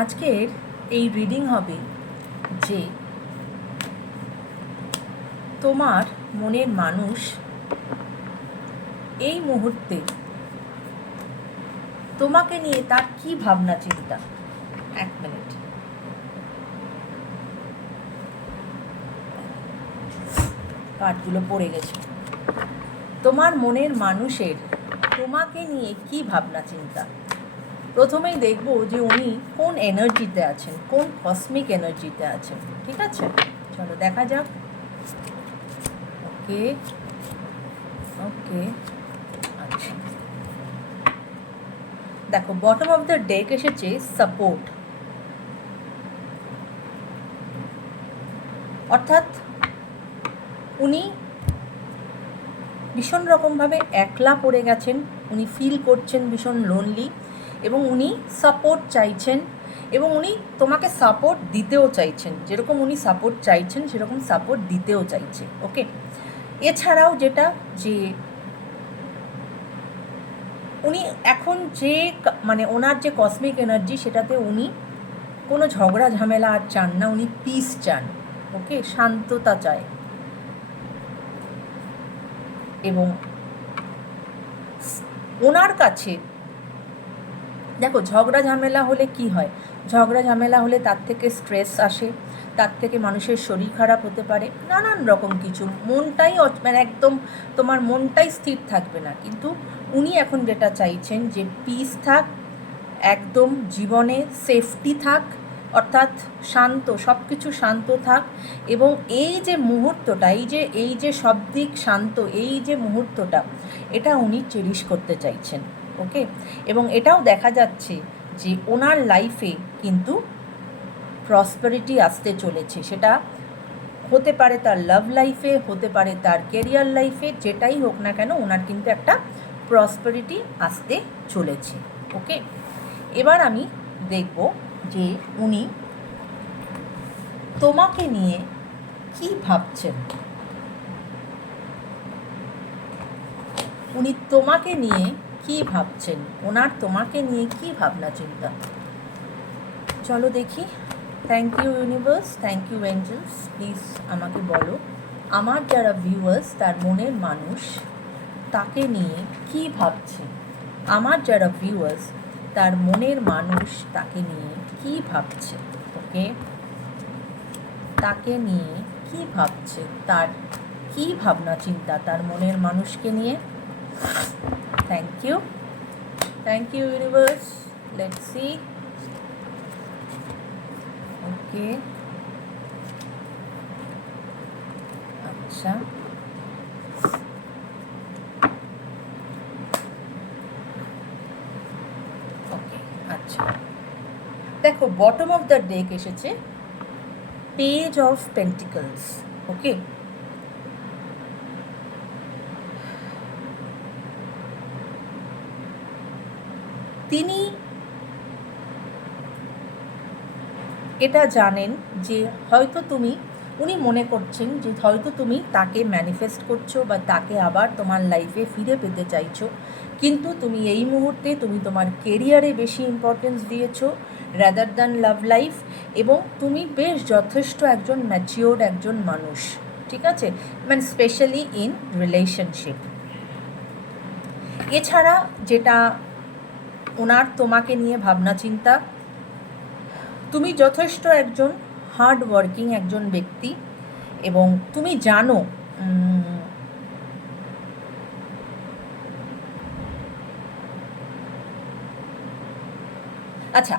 আজকের এই রিডিং হবে যে তোমার মনের মানুষ এই মুহূর্তে তোমাকে নিয়ে তার কি ভাবনা চিন্তা। এক মিনিট, কার্ডগুলো পড়ে গেছে। তোমার মনের মানুষের তোমাকে নিয়ে কি ভাবনা চিন্তা। প্রথমেই দেখব যে উনি কোন এনার্জিতে আছেন, কোন কসমিক এনার্জিতে আছেন। ঠিক আছে, চলো দেখা যাক। ওকে ওকে, আচ্ছা দেখো, বটম অফ দ্য ডেক এসেছে সাপোর্ট, অর্থাৎ উনি ভীষণ রকমভাবে একলা পড়ে গেছেন, উনি ফিল করছেন ভীষণ লোনলি, এবং উনি সাপোর্ট চাইছেন, এবং উনি তোমাকে সাপোর্ট দিতেও চাইছেন। যেরকম উনি সাপোর্ট চাইছেন সেরকম সাপোর্ট দিতেও চাইছে। ওকে, এছাড়াও যেটা যে উনি এখন যে মানে ওনার যে কসমিক এনার্জি, সেটাতে উনি কোনো ঝগড়া ঝামেলা আর চান না, উনি পিস চান। ওকে, শান্ততা চায়। এবং ওনার কাছে দেখো, ঝগড়া ঝামেলা হলে কি হয়, ঝগড়া ঝামেলা হলে তার থেকে স্ট্রেস আসে, তার থেকে মানুষের শরীর খারাপ হতে পারে, নানান রকম কিছু, মনটাই মানে একদম তোমার মনটাই স্থির থাকবে না। কিন্তু উনি এখন যেটা চাইছেন যে পিস থাক, একদম জীবনে সেফটি থাক, অর্থাৎ শান্ত, সব কিছু শান্ত থাক। এবং এই যে মুহূর্তটা, এই যে সব দিক শান্ত, এই যে মুহূর্তটা, এটা উনি চেরিশ করতে চাইছেন। ওকে, এবং এটাও দেখা যাচ্ছে যে ওনার লাইফে কিন্তু প্রসপারিটি আসতে চলেছে। সেটা হতে পারে তার লাভ লাইফে, হতে পারে তার কেরিয়ার লাইফে, যেটাই হোক না কেন ওনার কিন্তু একটা প্রসপারিটি আসতে চলেছে। ওকে, এবার আমি দেখব যে উনি তোমাকে নিয়ে কি ভাবছেন, উনি তোমাকে নিয়ে কি ভাবছেন, ওনার তোমাকে নিয়ে কি ভাবনা চিন্তা। চলো দেখি। Thank you universe, thank you angels, please আমাকে বলো আমার যারা ভিউয়ার্স তার মনের মানুষ তাকে নিয়ে কি ভাবছে। আমার যারা ভিউয়ার্স তার মনের মানুষ তাকে নিয়ে কি ভাবছে। ওকে, তাকে নিয়ে কি ভাবছে, তার কি ভাবনা চিন্তা তার মনের মানুষকে নিয়ে। Thank you universe, let's see. Okay, আচ্ছা ওকে, আচ্ছা দেখো, বটম অফ দ্য ডেক এসেছে পেজ অফ পেন্টিকলস। ওকে, তিনি এটা জানেন যে হয়তো উনি মনে করছেন যে হয়তো তুমি তাকে ম্যানিফেস্ট করছো বা তাকে আবার তোমার লাইফে ফিরে পেতে চাইছো, কিন্তু তুমি এই মুহূর্তে তুমি তোমার কেরিয়ারে বেশি ইম্পর্টেন্স দিয়েছো রাদার দ্যান লাভ লাইফ, এবং তুমি বেশ যথেষ্ট একজন ম্যাচিওর্ড একজন মানুষ। ঠিক আছে, মানে স্পেশালি ইন রিলেশনশিপ। এছাড়া যেটা ওনার তোমাকে নিয়ে ভাবনা চিন্তা, তুমি যথেষ্ট একজন হার্ড ওয়ার্কিং একজন ব্যক্তি, এবং তুমি জানো আচ্ছা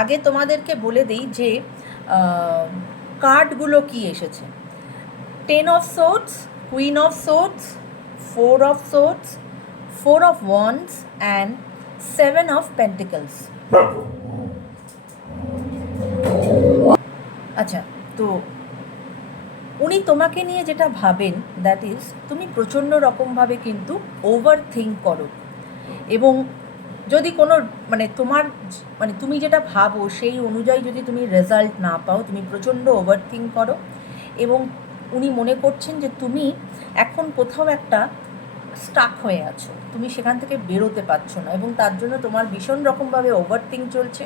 আগে তোমাদেরকে বলে দেই যে কার্ডগুলো কি এসেছে। 10 of swords, queen of swords, 4 of swords, 4 of wands and 7 of pentacles. আচ্ছা, তো উনি তোমাকে নিয়ে যেটা ভাবেন, দ্যাট ইজ তুমি প্রচণ্ড রকমভাবে কিন্তু ওভার থিঙ্ক করো, এবং যদি কোনো তুমি যেটা ভাবো সেই অনুযায়ী যদি তুমি রেজাল্ট না পাও, তুমি প্রচণ্ড ওভার থিঙ্ক করো। এবং উনি মনে করছেন যে তুমি এখন কোথাও একটা স্টাক হয়ে আছো, তুমি সেখান থেকে বেরোতে পারছো না, এবং তার জন্য তোমার ভীষণ রকমভাবে ওভারথিঙ্ক চলছে।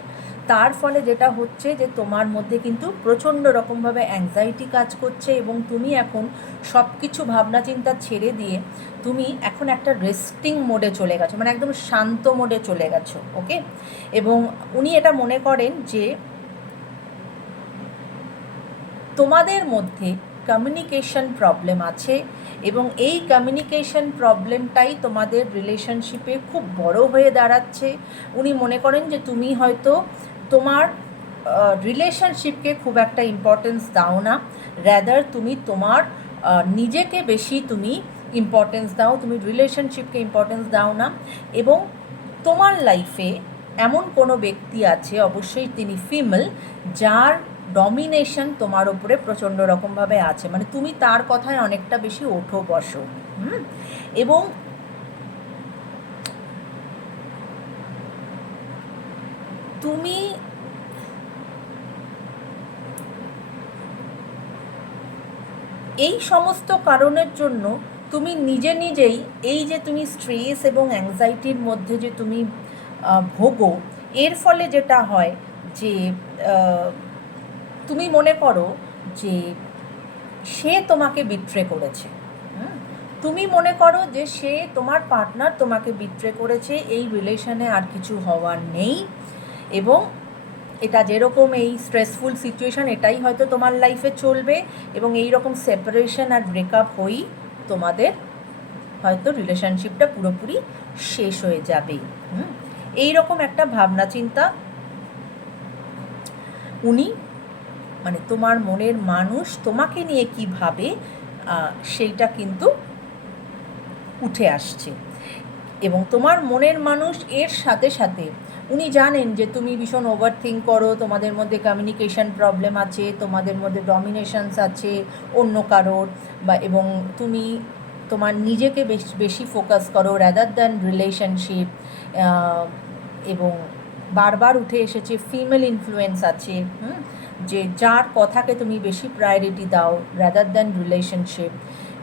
তার ফলে যেটা হচ্ছে যে তোমার মধ্যে কিন্তু প্রচণ্ড রকমভাবে অ্যাংজাইটি কাজ করছে, এবং তুমি এখন সব কিছু ভাবনা চিন্তা ছেড়ে দিয়ে তুমি এখন একটা রেস্টিং মোডে চলে গেছো, মানে একদম শান্ত মোডে চলে গেছো। ওকে, এবং উনি এটা মনে করেন যে তোমাদের মধ্যে কমিউনিকেশন প্রবলেম আছে, এবং এই কমিউনিকেশন প্রবলেমটাই তোমাদের রিলেশনশিপে খুব বড় হয়ে দাঁড়াচ্ছে। উনি মনে করেন যে তুমি হয়তো তোমার রিলেশনশিপকে খুব একটা ইম্পর্টেন্স দাও না, র্যাদার তুমি তোমার নিজেকে বেশি তুমি ইম্পর্টেন্স দাও, তুমি রিলেশনশিপকে ইম্পর্টেন্স দাও না। এবং তোমার লাইফে এমন কোনো ব্যক্তি আছে, অবশ্যই তিনি ফিমেল, যার ডমিনেশন তোমার ওপরে প্রচণ্ড রকমভাবে আছে, মানে তুমি তার কথায় অনেকটা বেশি ওঠো বসো। এবং তুমি এই সমস্ত কারণের জন্য তুমি নিজে নিজেই এই যে তুমি স্ট্রেস এবং অ্যাংজাইটির মধ্যে যে তুমি ভোগো, এর ফলে যেটা হয় যে তুমি মনে করো যে সে তোমাকে বিট্রে করেছে, তুমি মনে করো যে সে তোমার পার্টনার তোমাকে বিট্রে করেছে, এই রিলেশনে আর কিছু হওয়ার নেই, এবং এটা যেরকম এই স্ট্রেসফুল সিচুয়েশান এটাই হয়তো তোমার লাইফে চলবে, এবং এই রকম সেপারেশন আর ব্রেকআপ হয়েই তোমাদের হয়তো রিলেশনশিপটা পুরোপুরি শেষ হয়ে যাবে। এই রকম একটা ভাবনা চিন্তা উনি, মানে তোমার মনের মানুষ তোমাকে নিয়ে কী ভাবে সেইটা কিন্তু উঠে আসছে। এবং তোমার মনের মানুষ এর সাথে সাথে উনি জানেন যে তুমি ভীষণ ওভারথিঙ্ক করো, তোমাদের মধ্যে কমিউনিকেশন প্রবলেম আছে, তোমাদের মধ্যে ডমিনেশনস আছে অন্য কারোর, বা এবং তুমি তোমার নিজেকে বেশি ফোকাস করো রাদার দ্যান রিলেশনশিপ, এবং বারবার উঠে এসেছে ফিমেল ইনফ্লুয়েন্স আছে, যে যার কথাকে তুমি বেশি প্রায়োরিটি দাও রাদার দ্যান রিলেশনশিপ।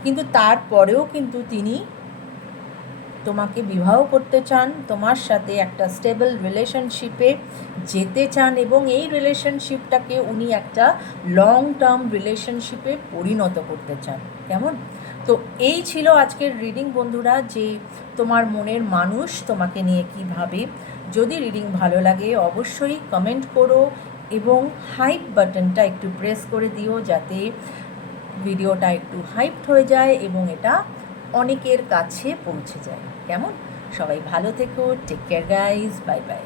কিন্তু তারপরেও কিন্তু তিনি তোমাকে বিবাহ করতে চান, তোমার সাথে একটা স্টেবল রিলেশনশিপে যেতে চান, এবং এই রিলেশনশিপটাকে উনি একটা লং টার্ম রিলেশনশিপে পরিণত করতে চান। কেমন? তো এই ছিল আজকের রিডিং বন্ধুরা, যে তোমার মনের মানুষ তোমাকে নিয়ে কী ভাবে। যদি রিডিং ভালো লাগে অবশ্যই কমেন্ট করো, এবং হাইপ বাটনটা একটু প্রেস করে দিও, যাতে ভিডিওটা একটু হাইপড হয়ে যায় এবং এটা অনেকের কাছে পৌঁছে যায়। কেমন? সবাই ভালো থেকো, take care guys, bye by.